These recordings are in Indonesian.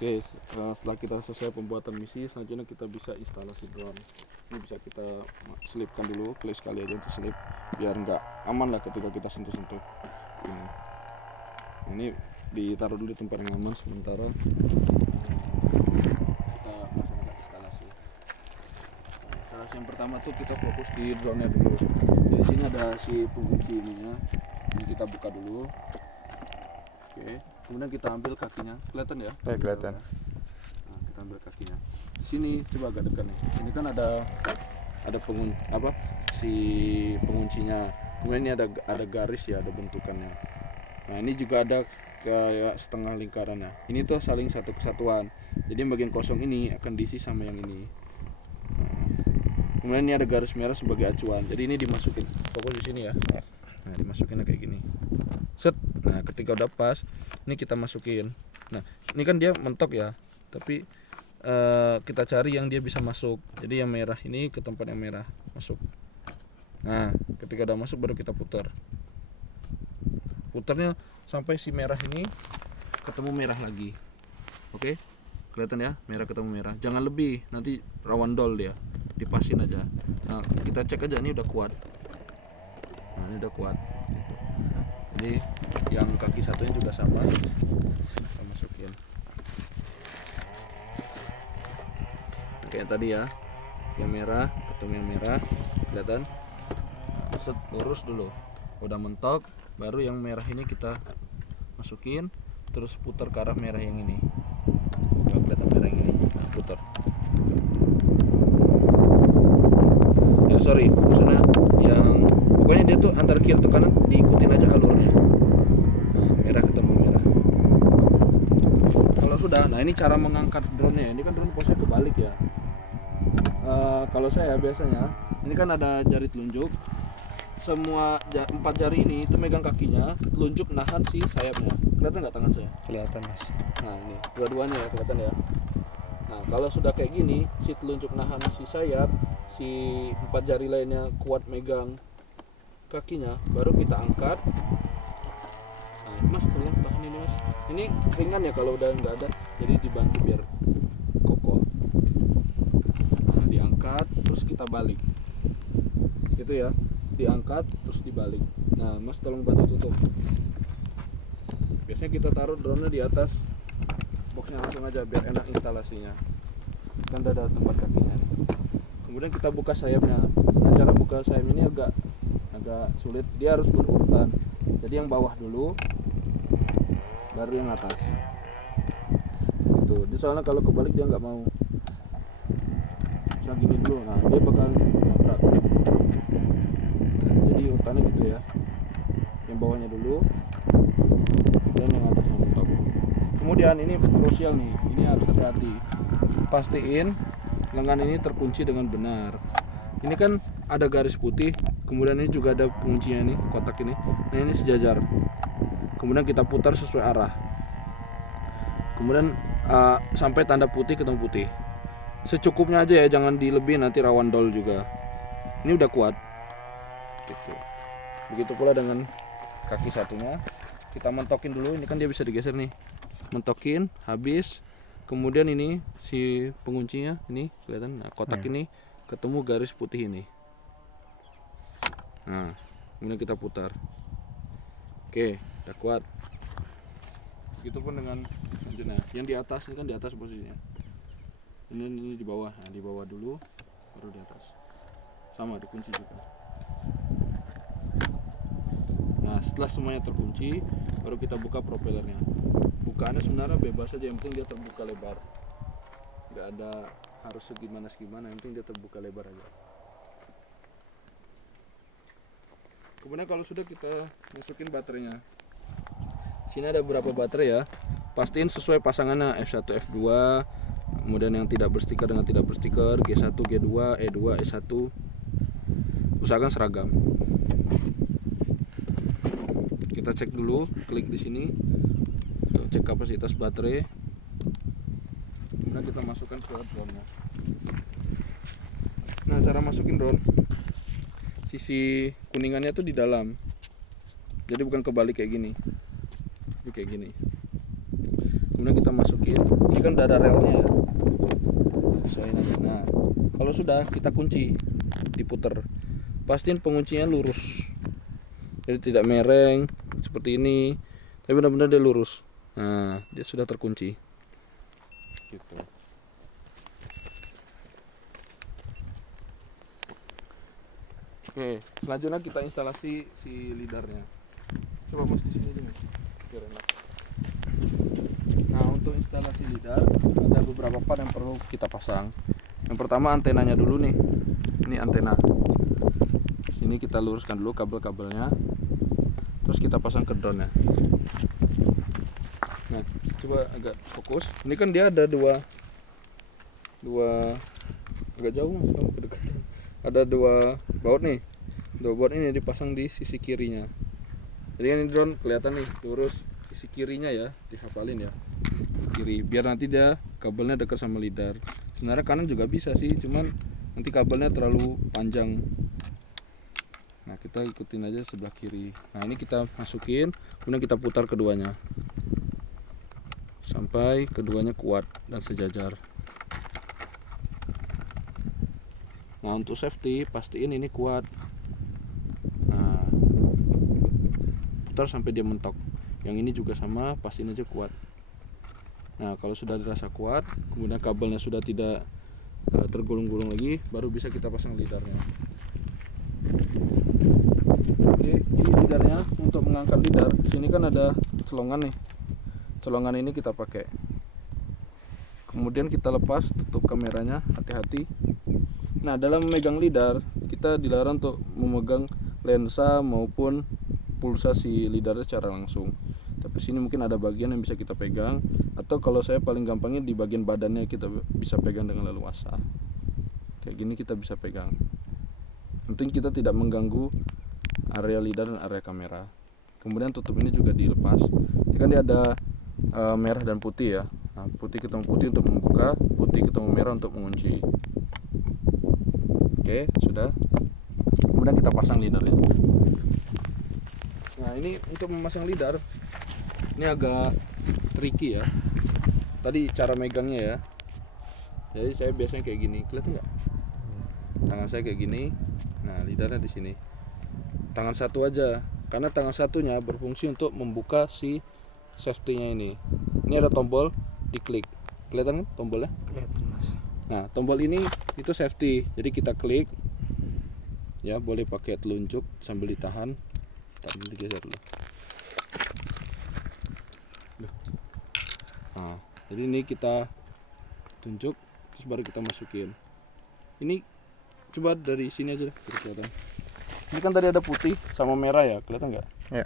Oke, setelah kita selesai pembuatan misi, selanjutnya kita bisa instalasi drone. Ini bisa kita selipkan dulu, klik sekali aja untuk selip, biar nggak aman lah ketika kita sentuh-sentuh. Ini. Nah, ini ditaruh dulu di tempat yang aman sementara. Kita langsung instalasi. Nah, instalasi yang pertama tuh kita fokus di drone-nya dulu. Di sini ada si pengunci ininya. Ini kita buka dulu. Oke. Kemudian kita ambil kakinya, kelihatan ya? Kelihatan. Nah, kita ambil kakinya. Di sini coba agak dekat nih. Ini kan ada si penguncinya. Kemudian ini ada garis ya, ada bentukannya. Nah, ini juga ada kayak setengah lingkarannya. Ini tuh saling satu kesatuan. Jadi yang bagian kosong ini akan diisi sama yang ini. Nah, kemudian ini ada garis merah sebagai acuan. Jadi ini dimasukin. Fokus di sini ya. Nah, dimasukin kayak gini. Set. Nah, ketika udah pas, ini kita masukin. Nah, ini kan dia mentok ya, tapi kita cari yang dia bisa masuk. Jadi yang merah ini ke tempat yang merah masuk. Nah, ketika udah masuk baru kita putar. Putarnya sampai si merah ini ketemu merah lagi. Oke, kelihatan ya, merah ketemu merah. Jangan lebih, nanti rawan dol dia. Dipasin aja. Nah, kita cek aja ini udah kuat. Nah, ini udah kuat. Jadi yang kaki satunya juga sama, kita masukin kayak tadi ya, yang merah ketemu yang merah, kelihatan. Nah, set, lurus dulu, udah mentok baru yang merah ini kita masukin, terus putar ke arah merah yang ini. Nah, kelihatan merah yang ini, nah putar ya, sorry maksudnya yang pokoknya dia tuh antar kiri atau kanan diikutin aja alurnya. Nah, merah ketemu merah. Kalau sudah, nah ini cara mengangkat drone-nya. Ini kan drone posnya kebalik ya. Kalau saya biasanya, ini kan ada jari telunjuk. Semua 4 jari ini itu megang kakinya, telunjuk nahan si sayapnya. Kelihatan nggak tangan saya? Kelihatan, Mas. Nah ini dua-duanya ya, kelihatan ya. Nah kalau sudah kayak gini, si telunjuk nahan si sayap, si 4 jari lainnya kuat megang kakinya, baru kita angkat. Nah, Mas tolong tahan ini Mas. Ini ringan ya kalau udah nggak ada, jadi dibantu biar kokoh. Nah, diangkat terus kita balik. Gitu ya, diangkat terus dibalik. Nah, Mas tolong bantu tutup. Biasanya kita taruh drone-nya di atas boxnya langsung aja biar enak instalasinya. Kan ada tempat kakinya. Kemudian kita buka sayapnya. Nah, cara buka sayap ini agak sulit, dia harus berurutan. Jadi yang bawah dulu baru yang atas gitu. Dia soalnya kalau kebalik dia nggak mau. Bisa gini dulu, nah dia bakal nabrak. Jadi urutannya gitu ya, yang bawahnya dulu dan yang atasnya mentok. Kemudian ini krusial nih, ini harus hati-hati, pastiin lengan ini terkunci dengan benar. Ini kan ada garis putih, kemudian ini juga ada penguncinya nih, kotak ini. Nah ini sejajar. Kemudian kita putar sesuai arah. Kemudian sampai tanda putih ketemu putih. Secukupnya aja ya, jangan dilebihin nanti rawan dol juga. Ini udah kuat. Gitu. Begitu pula dengan kaki satunya. Kita mentokin dulu, ini kan dia bisa digeser nih. Mentokin, habis. Kemudian ini si penguncinya ini kelihatan. Nah, kotak ini ketemu garis putih ini. Nah, kemudian kita putar. Oke, udah kuat. Begitupun dengan selanjutnya. Yang di atas ini kan di atas posisinya. Ini di bawah. Nah, di bawah dulu, baru di atas. Sama dikunci juga. Nah, setelah semuanya terkunci, baru kita buka propellernya. Bukaannya sebenarnya bebas aja, yang penting dia terbuka lebar. Nggak ada harus segimana, yang penting dia terbuka lebar aja. Kemudian kalau sudah kita masukin baterainya. Sini ada beberapa baterai ya. Pastiin sesuai pasangannya, F1, F2. Kemudian yang tidak berstiker dengan tidak berstiker, G1, G2, E2, E1. Usahakan seragam. Kita cek dulu, klik di sini. Tuh, cek kapasitas baterai. Kemudian kita masukkan ke drone-nya. Nah, cara masukin drone, sisi kuningannya tuh di dalam. Jadi bukan kebalik kayak gini. Jadi kayak gini. kemudian kita masukin. Ini kan udah ada relnya ya, sesuaiin aja. Nah kalau sudah, kita kunci, diputer, pastiin penguncinya lurus, jadi tidak mereng seperti ini, tapi benar-benar dia lurus. Nah dia sudah terkunci gitu. Oke, selanjutnya kita instalasi si lidarnya. Coba mas di sini dulu biar enak. Nah untuk instalasi lidar ada beberapa part yang perlu kita pasang. Yang pertama antenanya dulu nih. Ini antena. Sini kita luruskan dulu kabel-kabelnya. Terus kita pasang ke drone-nya. Nah coba agak fokus. Ini kan dia ada dua agak jauh mas, kamu kedekatan. Ada dua baut nih. Dua baut ini dipasang di sisi kirinya. Jadi ini drone kelihatan nih lurus, sisi kirinya ya, dihafalin ya. Kiri, biar nanti dia kabelnya dekat sama lidar. Sebenarnya kanan juga bisa sih, cuman nanti kabelnya terlalu panjang. Nah, kita ikutin aja sebelah kiri. Nah, ini kita masukin, kemudian kita putar keduanya. Sampai keduanya kuat dan sejajar. Nah untuk safety pastiin ini kuat. Nah putar sampai dia mentok. Yang ini juga sama, pastiin aja kuat. Nah kalau sudah dirasa kuat, kemudian kabelnya sudah tidak tergulung-gulung lagi, baru bisa kita pasang lidarnya. Oke, ini lidarnya. Untuk mengangkat lidar, di sini kan ada celongan nih. Celongan ini kita pakai. Kemudian kita lepas, tutup kameranya, hati-hati. Nah dalam memegang lidar, kita dilarang untuk memegang lensa maupun pulsa si lidarnya secara langsung. Tapi sini mungkin ada bagian yang bisa kita pegang, atau kalau saya paling gampangnya di bagian badannya kita bisa pegang dengan leluasa. Kayak gini kita bisa pegang. Penting kita tidak mengganggu area lidar dan area kamera. Kemudian tutup ini juga dilepas. Ini kan dia ada merah dan putih ya. Nah, putih ketemu putih untuk membuka, putih ketemu merah untuk mengunci. Oke, sudah. Kemudian kita pasang lidarnya. Nah, ini untuk memasang lidar ini agak tricky ya. Tadi cara megangnya ya. Jadi saya biasanya kayak gini, kelihatan nggak? Tangan saya kayak gini. Nah, lidarnya di sini. Tangan satu aja, karena tangan satunya berfungsi untuk membuka si safety-nya ini. Ini ada tombol, diklik. Kelihatan kan tombolnya? Kelihatan mas. Nah tombol ini itu safety, jadi kita klik ya, boleh pakai telunjuk sambil ditahan. Tadi digeser dulu. Nah jadi ini kita tunjuk, terus baru kita masukin. Ini coba dari sini aja deh, kelihatan. Ini kan tadi ada putih sama merah ya, kelihatan nggak? Ya.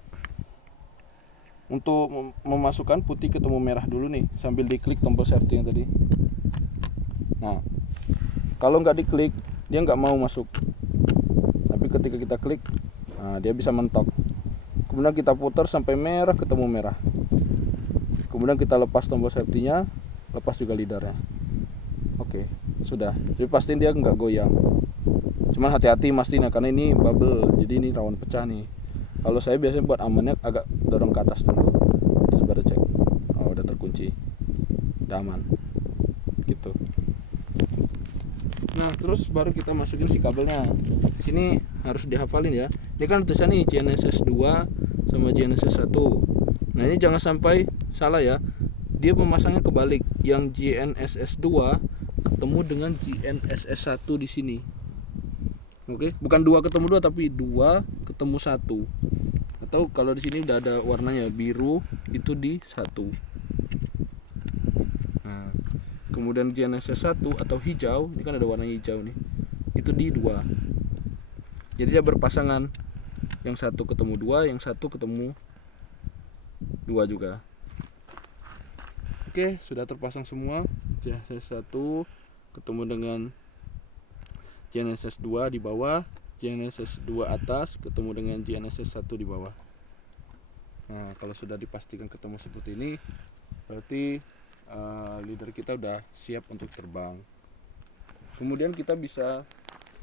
Untuk memasukkan putih ketemu merah dulu nih, sambil diklik tombol safety yang tadi. Nah kalau nggak diklik dia nggak mau masuk, tapi ketika kita klik, nah, dia bisa mentok. Kemudian kita putar sampai merah ketemu merah, kemudian kita lepas tombol safety nya, lepas juga lidarnya. Oke, sudah. Jadi pastiin dia nggak goyang, cuman hati-hati mastiin ya, karena ini bubble, jadi ini rawan pecah nih. Kalau saya biasanya buat amannya agak dorong ke atas dulu, terus baru cek. Oh udah terkunci, udah aman gitu. Nah terus baru kita masukin si kabelnya. Sini harus dihafalin ya. Ini kan tulisan nih GNSS 2 sama GNSS 1. Nah ini jangan sampai salah ya. Dia memasangnya kebalik. Yang GNSS 2 ketemu dengan GNSS 1 di sini. Oke, bukan 2 ketemu 2 tapi 2 ketemu 1. Atau kalau di sini udah ada warnanya biru, itu di 1. Nah, kemudian GNSS 1 atau hijau, ini kan ada warna hijau nih, itu di 2. Jadi dia berpasangan, yang satu ketemu 2, yang satu ketemu 2 juga. Oke, sudah terpasang semua. GNSS 1 ketemu dengan GNSS 2 di bawah, GNSS 2 atas ketemu dengan GNSS 1 di bawah. Nah kalau sudah dipastikan ketemu seperti ini, berarti leader kita udah siap untuk terbang. Kemudian kita bisa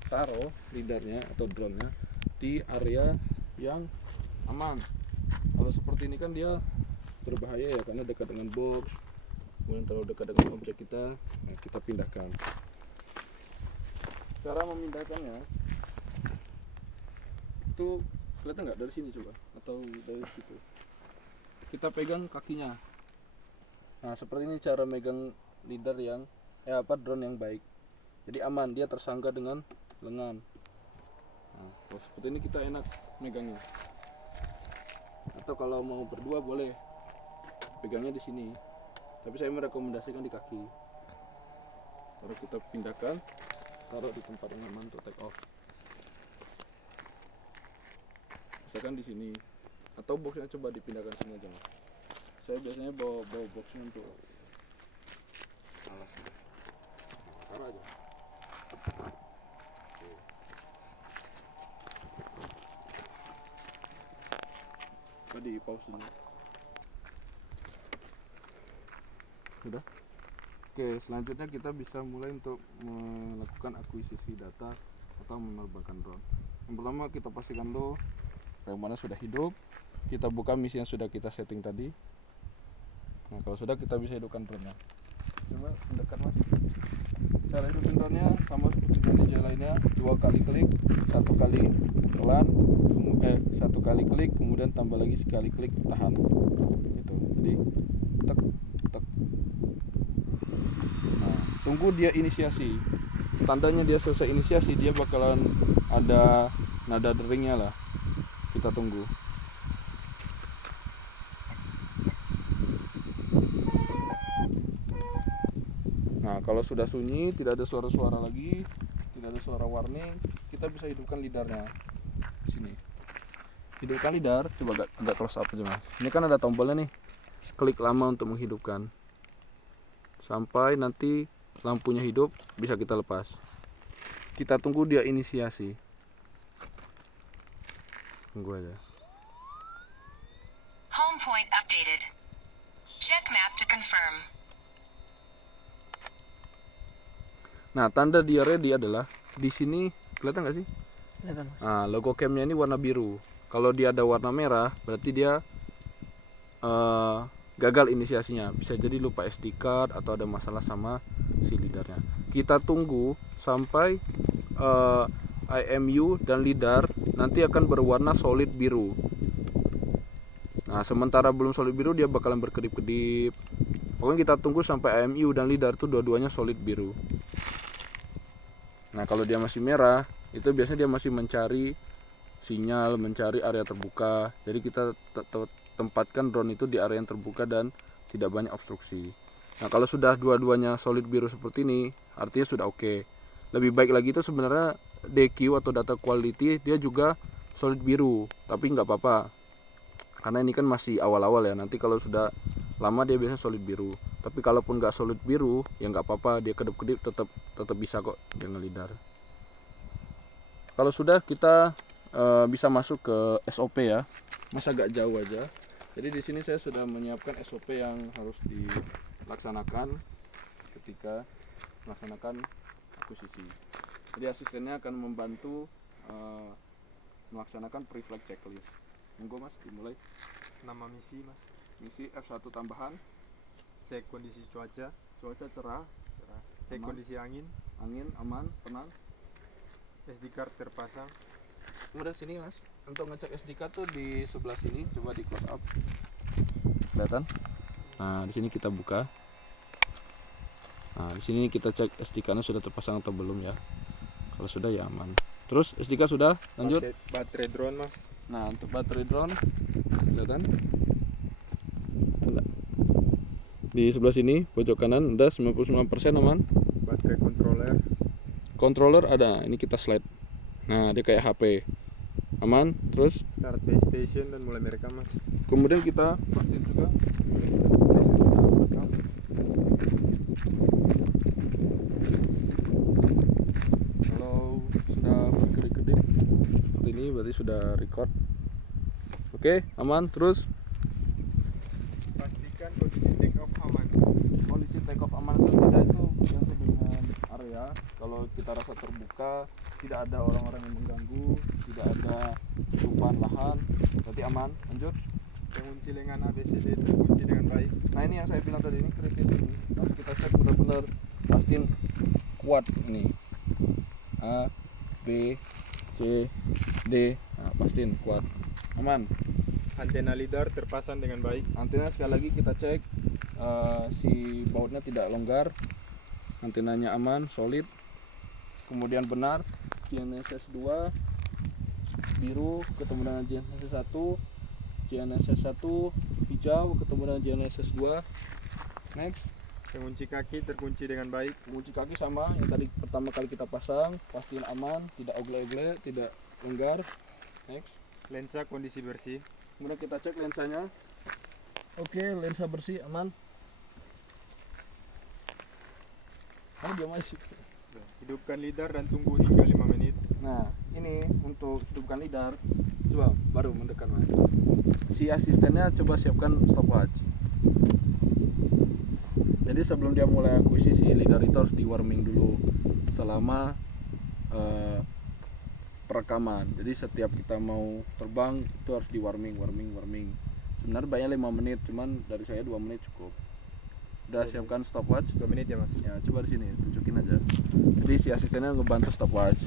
taruh leadernya atau drone-nya di area yang aman. Kalau seperti ini kan dia berbahaya ya, karena dekat dengan box, kemudian terlalu dekat dengan objek kita, nah kita pindahkan. Cara memindahkannya itu kelihatan nggak dari sini coba, atau dari situ? Kita pegang kakinya. Nah seperti ini cara megang leader yang drone yang baik. Jadi aman, dia tersangga dengan lengan. Nah, kalau seperti ini kita enak megangnya. Atau kalau mau berdua boleh pegangnya di sini. Tapi saya merekomendasikan di kaki. Baru kita pindahkan, taruh di tempat yang aman untuk take off. Misalkan di sini, atau boxnya coba dipindahkan sini aja mas. Saya biasanya bawa boxnya untuk alas. Taruh aja. Di pause dulu. Sudah. Oke, selanjutnya kita bisa mulai untuk melakukan akuisisi data atau menerbangkan drone. Yang pertama kita pastikan dulu rem mana sudah hidup. Kita buka misi yang sudah kita setting tadi. Nah kalau sudah, kita bisa hidupkan drone-nya. Coba mendekat mas. Cara hidupin drone-nya sama seperti DJ lainnya, 2 kali klik, 1 kali pelan, 1 kali klik, kemudian tambah lagi sekali klik, tahan. Gitu. Jadi tek tek. Nah, tunggu dia inisiasi. Tandanya dia selesai inisiasi, dia bakalan ada nada deringnya lah. Kita tunggu. Nah, kalau sudah sunyi, tidak ada suara-suara lagi, tidak ada suara warning, kita bisa hidupkan lidarnya. Di sini. Hidupkan lidar, coba agak close up aja mas. Ini kan ada tombolnya nih. Klik lama untuk menghidupkan. Sampai nanti lampunya hidup, bisa kita lepas. Kita tunggu dia inisiasi. Tunggu aja. Home point updated. Check map to confirm. Nah, tanda dia ready adalah di sini, kelihatan nggak sih? Kelihatan mas. Nah, logo camnya ini warna biru. Kalau dia ada warna merah, berarti dia gagal inisiasinya. Bisa jadi lupa SD card atau ada masalah sama si lidarnya. Kita tunggu sampai IMU dan lidar nanti akan berwarna solid biru. Nah, sementara belum solid biru, dia bakalan berkedip-kedip. Pokoknya kita tunggu sampai IMU dan lidar tuh dua-duanya solid biru. Nah, kalau dia masih merah, itu biasanya dia masih mencari sinyal, mencari area terbuka. Jadi kita tempatkan drone itu di area yang terbuka dan tidak banyak obstruksi. Nah, kalau sudah dua-duanya solid biru seperti ini, artinya sudah oke. Lebih baik lagi itu sebenarnya DQ atau data quality dia juga solid biru, tapi nggak apa-apa. Karena ini kan masih awal-awal ya. Nanti kalau sudah lama dia biasanya solid biru. Tapi kalaupun nggak solid biru, ya nggak apa-apa, dia kedip-kedip tetap bisa kok dia ngelidar. Kalau sudah, kita bisa masuk ke SOP ya. Mas agak jauh aja. Jadi di sini saya sudah menyiapkan SOP yang harus dilaksanakan ketika melaksanakan akuisisi. Jadi asistennya akan membantu melaksanakan pre-flight checklist. Monggo Mas, dimulai. Nama misi mas. Misi F1 tambahan. Cek kondisi cuaca. Cuaca cerah. Cek Aman. kondisi angin. Angin aman, tenang. SD card terpasang. Kemudian sini Mas, untuk ngecek SD card tuh di sebelah sini, coba di close up. Kelihatan? Nah, di sini kita buka. Nah, di sini kita cek SD card-nya sudah terpasang atau belum ya. Kalau sudah ya aman. Terus SD card sudah, lanjut. Baterai drone mas. Nah, untuk baterai drone kelihatan? Di sebelah sini pojok kanan udah 99% aman. Baterai controller. Controller ada, ini kita slide. Nah, dia kayak HP. Aman, terus Start base station dan mulai merekam mas. kemudian kita pastiin juga kalau sudah berkedip-kedip seperti ini berarti sudah record. Oke, aman. Terus Pastikan kondisi take off aman. kondisi take off aman atau tidak itu tergantung dengan area. Kalau kita rasa terbuka, tidak ada orang-orang yang mengganggu, tidak ada tumpahan lahan, berarti aman. Lanjut. Pengunci lengan ABCD terkunci dengan baik. Nah ini yang saya bilang tadi, ini kritis ini. Harus kita cek benar-benar pastiin kuat ini. A, B, C, D. Nah, pastiin kuat. Aman. Antena lidar terpasang dengan baik. Antena sekali lagi kita cek si bautnya tidak longgar. Antenanya aman, solid. Kemudian benar GNSS 2 biru ketemu dengan GNSS 1, GNSS 1 hijau ketemu dengan GNSS 2. Next, Pengunci kaki terkunci dengan baik. kunci kaki sama yang tadi pertama kali kita pasang, pastiin aman, tidak ogle-ogle, tidak longgar. Next, Lensa kondisi bersih. kemudian kita cek lensanya. Oke, lensa bersih, aman. Oh, dia masih. Hidupkan lidar dan tunggu hingga 5 menit. Nah, ini untuk hidupkan lidar. Coba baru mendekat Mas. Si asistennya coba siapkan stopwatch. Jadi sebelum dia mulai akuisisi lidar itu harus di warming dulu selama perekaman. Jadi setiap kita mau terbang itu harus di warming. Sebenarnya banyak 5 menit, cuman dari saya 2 menit cukup. Udah siapkan stopwatch? 2 menit ya mas. Ya coba di sini tunjukin aja. Jadi si asistennya ngebantu stopwatch.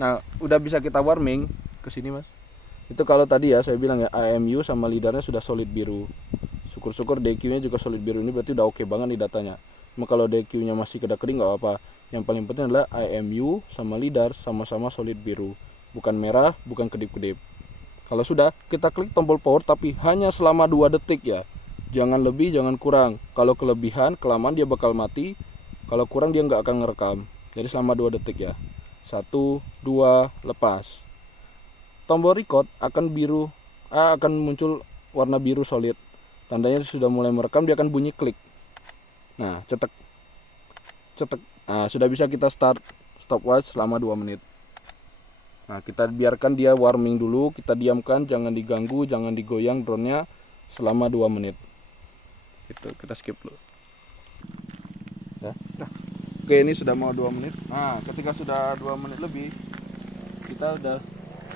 Nah udah bisa kita warming ke sini mas. Itu kalau tadi ya saya bilang ya AMU sama lidarnya sudah solid biru. Syukur-syukur DQ-nya juga solid biru, ini berarti udah oke banget nih datanya. Cuma kalau DQ-nya masih kering nggak apa-apa. Yang paling penting adalah AMU sama lidar sama-sama solid biru, bukan merah, bukan kedip-kedip. Kalau sudah kita klik tombol power tapi hanya selama 2 detik ya. Jangan lebih, jangan kurang. Kalau kelebihan, kelamaan dia bakal mati. Kalau kurang dia nggak akan ngerekam. Jadi selama 2 detik ya. 1, 2, lepas. Tombol record akan muncul warna biru solid. Tandanya sudah mulai merekam, dia akan bunyi klik. Nah, cetek. Nah, sudah bisa kita start stopwatch selama 2 menit. Nah, kita biarkan dia warming dulu, kita diamkan, jangan diganggu, jangan digoyang drone-nya selama 2 menit. Itu kita skip dulu. Ya. Oke, ini sudah mau 2 menit. Nah, ketika sudah 2 menit lebih, kita udah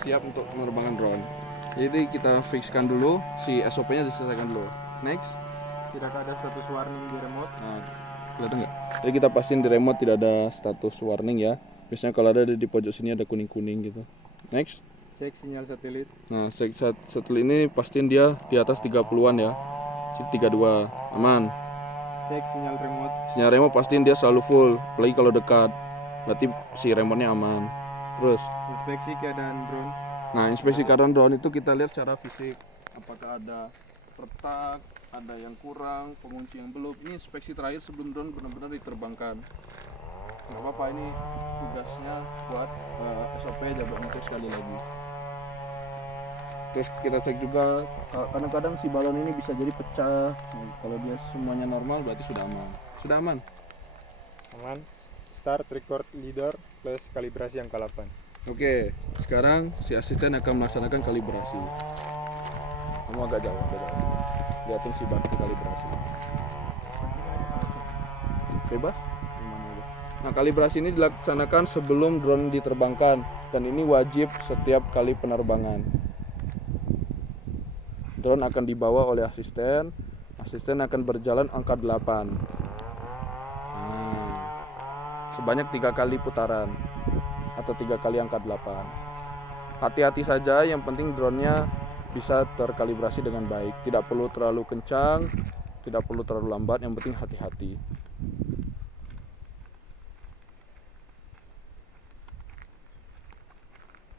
siap untuk penerbangan drone. Jadi kita fixkan dulu, si SOP-nya diselesaikan dulu. Next. Tidak ada status warning di remote. Nah, kelihatan nggak? Jadi kita pastiin di remote tidak ada status warning ya. Biasanya kalau ada di pojok sini ada kuning-kuning gitu. Next. Cek sinyal satelit. Nah, satelit ini pastiin dia di atas 30-an ya. 32, aman. Cek sinyal remote. Sinyal remote pastiin dia selalu full, apalagi kalau dekat. Berarti si remote-nya aman. Terus, Inspeksi keadaan drone. nah inspeksi keadaan drone itu kita lihat secara fisik. Apakah ada retak, ada yang kurang, pengunci yang belum. Ini inspeksi terakhir sebelum drone benar-benar diterbangkan. Nggak apa-apa, ini tugasnya buat SOP jabat ngecek sekali lagi. Terus kita cek juga, kadang-kadang si balon ini bisa jadi pecah. Kalau dia semuanya normal berarti sudah aman. Sudah aman. Aman. Start record lidar plus kalibrasi angka 8. Oke, sekarang si asisten akan melaksanakan kalibrasi. Kamu agak jauh. Lihatin si batu kalibrasi. Bebas? Gimana aja. Nah, kalibrasi ini dilaksanakan sebelum drone diterbangkan dan ini wajib setiap kali penerbangan. Drone akan dibawa oleh asisten. Asisten akan berjalan angka 8. Sebanyak 3 kali putaran atau 3 kali angka 8. Hati-hati saja, yang penting drone-nya bisa terkalibrasi dengan baik. Tidak perlu terlalu kencang, tidak perlu terlalu lambat, yang penting hati-hati.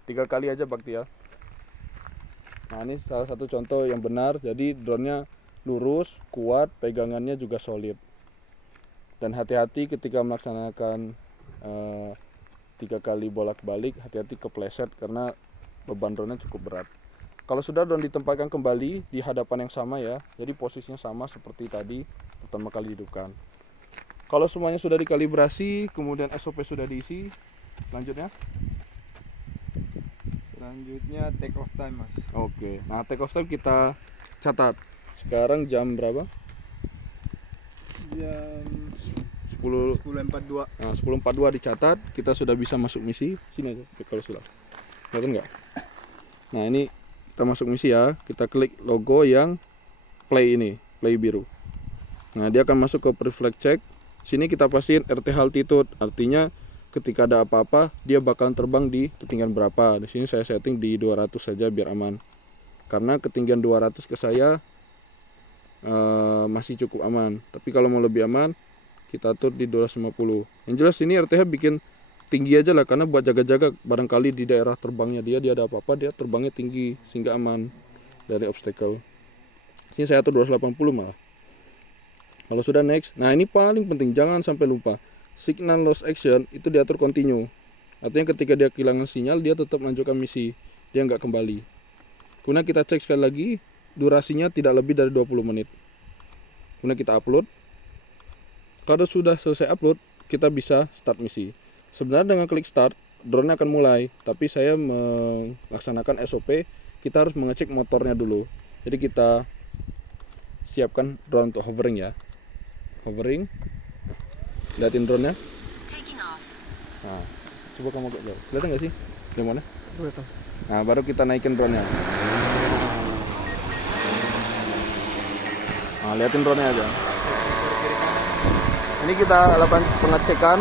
Tiga kali aja Bakti ya. Nah, ini salah satu contoh yang benar. Jadi drone-nya lurus, kuat, pegangannya juga solid. Dan hati-hati ketika melaksanakan 3 kali bolak-balik, hati-hati kepleset karena beban drone-nya cukup berat. Kalau sudah drone ditempatkan kembali di hadapan yang sama ya, jadi posisinya sama seperti tadi pertama kali dihidupkan. Kalau semuanya sudah dikalibrasi, kemudian SOP sudah diisi, selanjutnya take off time mas. Oke, nah take off time kita catat. Sekarang jam berapa? Jam 10. 10.42. Nah, 10.42 dicatat, kita sudah bisa masuk misi. Sini aja kalau sudah. Kelihatan nggak? Nah, ini kita masuk misi ya, kita klik logo yang play ini, play biru. Nah, dia akan masuk ke pre-flight check. Sini kita pastiin RTH altitude, artinya ketika ada apa-apa dia bakalan terbang di ketinggian berapa. Di sini saya setting di 200 saja biar aman. Karena ketinggian 200 ke saya masih cukup aman. Tapi kalau mau lebih aman, kita atur di 250. Yang jelas ini RTH bikin tinggi aja lah, karena buat jaga-jaga barangkali di daerah terbangnya dia ada apa-apa, dia terbangnya tinggi sehingga aman dari obstacle. Sini saya atur 280 malah. Kalau sudah next, nah ini paling penting, jangan sampai lupa. Signal loss action itu diatur continue. Artinya ketika dia kehilangan sinyal, dia tetap melanjutkan misi, dia nggak kembali. Kemudian kita cek sekali lagi, durasinya tidak lebih dari 20 menit. Kemudian kita upload. Kalau sudah selesai upload, kita bisa start misi. Sebenarnya dengan klik start, drone akan mulai, tapi saya melaksanakan SOP, kita harus mengecek motornya dulu. Jadi kita siapkan drone untuk hovering ya. Hovering. Lihatin drone-nya. Taking off. Nah, coba kamu agak jauh. Kelihatan nggak sih? Yang mana? Kelihatan. Nah, baru kita naikin drone-nya. Nah, lihatin drone-nya aja. Ini kita lakukan pengecekan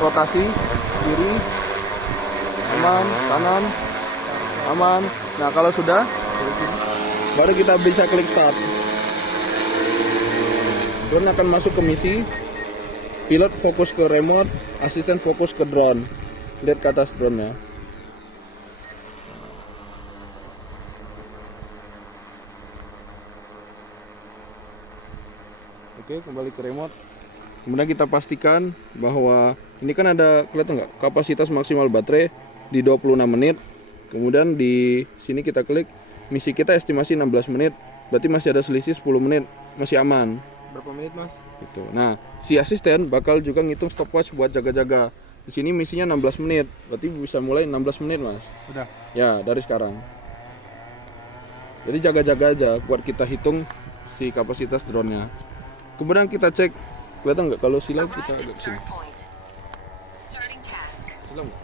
rotasi kiri, aman, kanan, aman. Nah, kalau sudah, baru kita bisa klik start. Drone akan masuk ke misi. Pilot fokus ke remote, asisten fokus ke drone. Lihat ke atas drone-nya. Oke, kembali ke remote. Kemudian kita pastikan bahwa ini kan ada, kelihatan nggak, kapasitas maksimal baterai di 26 menit. Kemudian di sini kita klik misi kita estimasi 16 menit, berarti masih ada selisih 10 menit, masih aman. Berapa menit mas? Gitu. Nah, si asisten bakal juga ngitung stopwatch buat jaga-jaga. Di sini misinya 16 menit, berarti bisa mulai 16 menit mas. Udah. Ya, dari sekarang. Jadi jaga-jaga aja buat kita hitung si kapasitas drone-nya. Kemudian kita cek, kelihatan nggak kalau silau kita Arrived agak at sini. start point. Starting task. Silau nggak?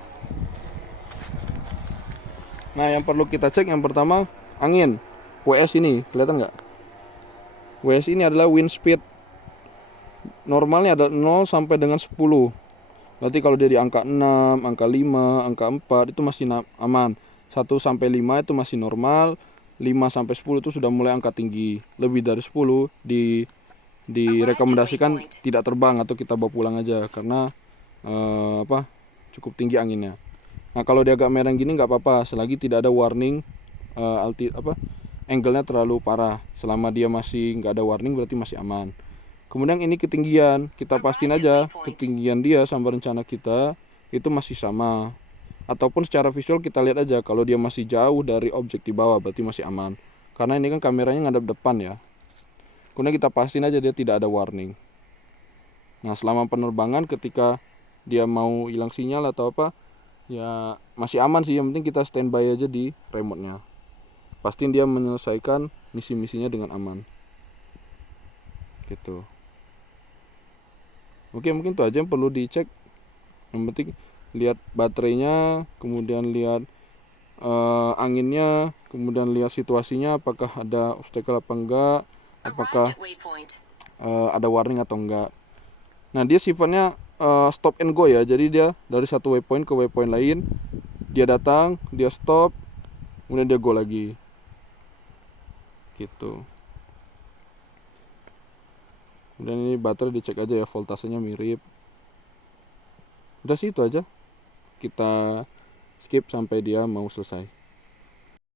Nah, yang perlu kita cek yang pertama angin. WS ini, kelihatan nggak? WS ini adalah wind speed. Normalnya ada 0 sampai dengan 10. Berarti kalau dia di angka 6, angka 5, angka 4 itu masih aman. 1 sampai 5 itu masih normal. 5 sampai 10 itu sudah mulai angka tinggi. Lebih dari 10 direkomendasikan tidak terbang atau kita bawa pulang aja karena cukup tinggi anginnya. Nah, kalau dia agak merah gini nggak apa-apa selagi tidak ada warning angle-nya terlalu parah. Selama dia masih nggak ada warning berarti masih aman. Kemudian ini ketinggian, kita pastiin aja ketinggian dia sama rencana kita itu masih sama. Ataupun secara visual kita lihat aja kalau dia masih jauh dari objek di bawah berarti masih aman. Karena ini kan kameranya ngadep depan ya. Kemudian kita pastiin aja dia tidak ada warning. Nah, selama penerbangan ketika dia mau hilang sinyal atau apa, ya masih aman sih. Yang penting kita standby aja di remote-nya. Pastiin dia menyelesaikan misi-misinya dengan aman. Gitu. Oke, mungkin itu aja yang perlu dicek. Yang penting lihat baterainya, kemudian lihat anginnya, kemudian lihat situasinya apakah ada obstacle apa enggak. Apakah ada warning atau enggak. Nah, dia sifatnya stop and go ya. Jadi dia dari satu waypoint ke waypoint lain, dia datang, dia stop, kemudian dia go lagi. Gitu. Kemudian ini baterai dicek aja ya, voltasenya mirip. Udah sih itu aja. Kita skip sampai dia mau selesai.